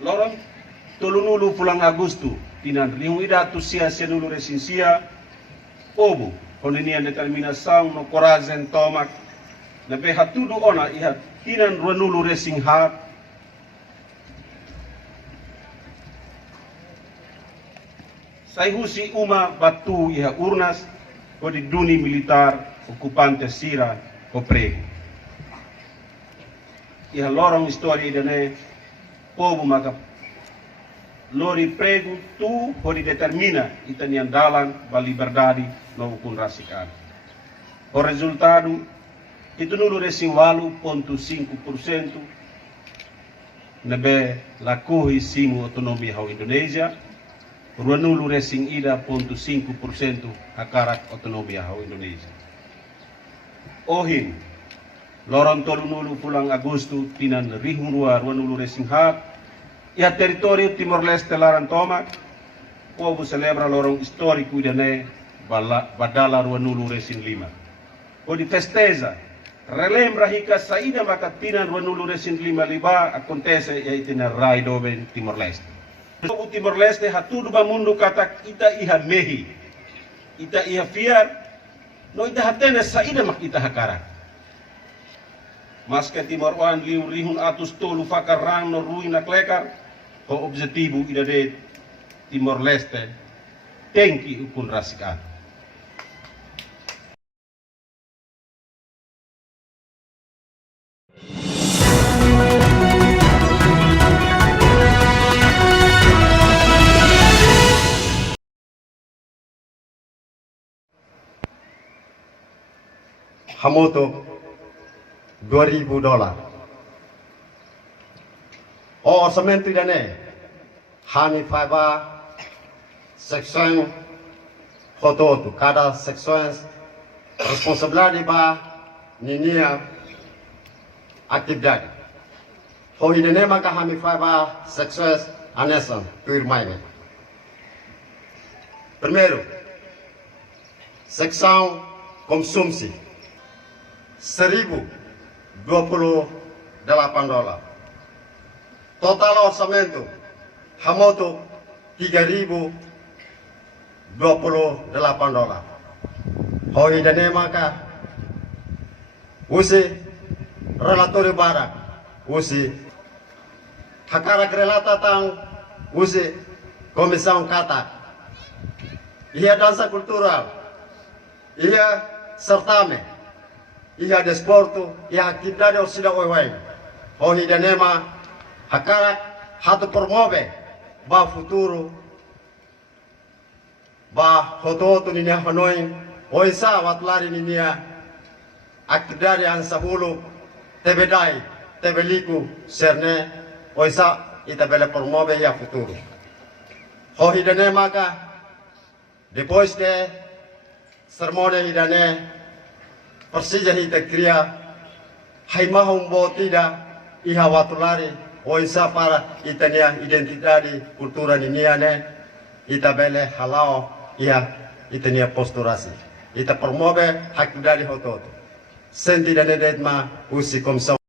lorong tolunulu pulang Agustu tinan riung ida tu sia nulu resinsia obu koninian determinação no coragem tomak na be hatudu ona iha tinan runulu resing hat sai husi uma batu iha urnas o di duni militar ocupante sira o prego iha lorong história idane povo maka lori prego tu pode determina itanian dalan ba liberdade no ukun rasikan. O resultado itu nulu resing 8,5% nebe lakuhi simu otonomi hau Indonesia ruanulu resing ida 0,5% hakarak otonomi hau Indonesia. Ohin loron tolunulu pulang Agustu tinan rihung ruanulu resing hak ia território Timor-Leste laran tomak, povo celebra lorong histórico idane badala ruanulu resin 5. O di festeza, relembra hika saída makatinan ruanulu resin 5 liba acontece e itina rai doben Timor-Leste. O Timor-Leste hatudu ba mundo katak ita iha mehi, ita iha fiar, no ita hatene saída mak ita hakarak. Mas ke Timor Wan liu rihun atus tolu fakar rang no ruina klekar o objetivo ida de Timor Leste tenki ukun rasikan. Hamoto $2,000. O orçamento idane hani faiba seção rototo cada secções responsabilidade ba ninia atividade ho idane maka hani faiba secções anesan turmaibe. Primeiro, seção konsumsi $1.028. Total orçamento hamoto $3.028. Hoi dane maka usi relatori barak usi hakarak relata tang usi komissão kata ia dansa kultural ia certame ia desporto ia atividade osida oiwai hoi dane ma hakarak hatu promove ba futuro ba hototo ninia hanoi oisa watlari ninia atividade ansabulu tebedai tebeliku serne oisa itabele promove ia futuro hoi dane maka depois de sermone idane persija hita kriya haimahum botida iha watulari oisa para itania identidade kultura niniane itabele halao iha itania posturasi ita promove hak dari hotot senti dane dedma usi komsa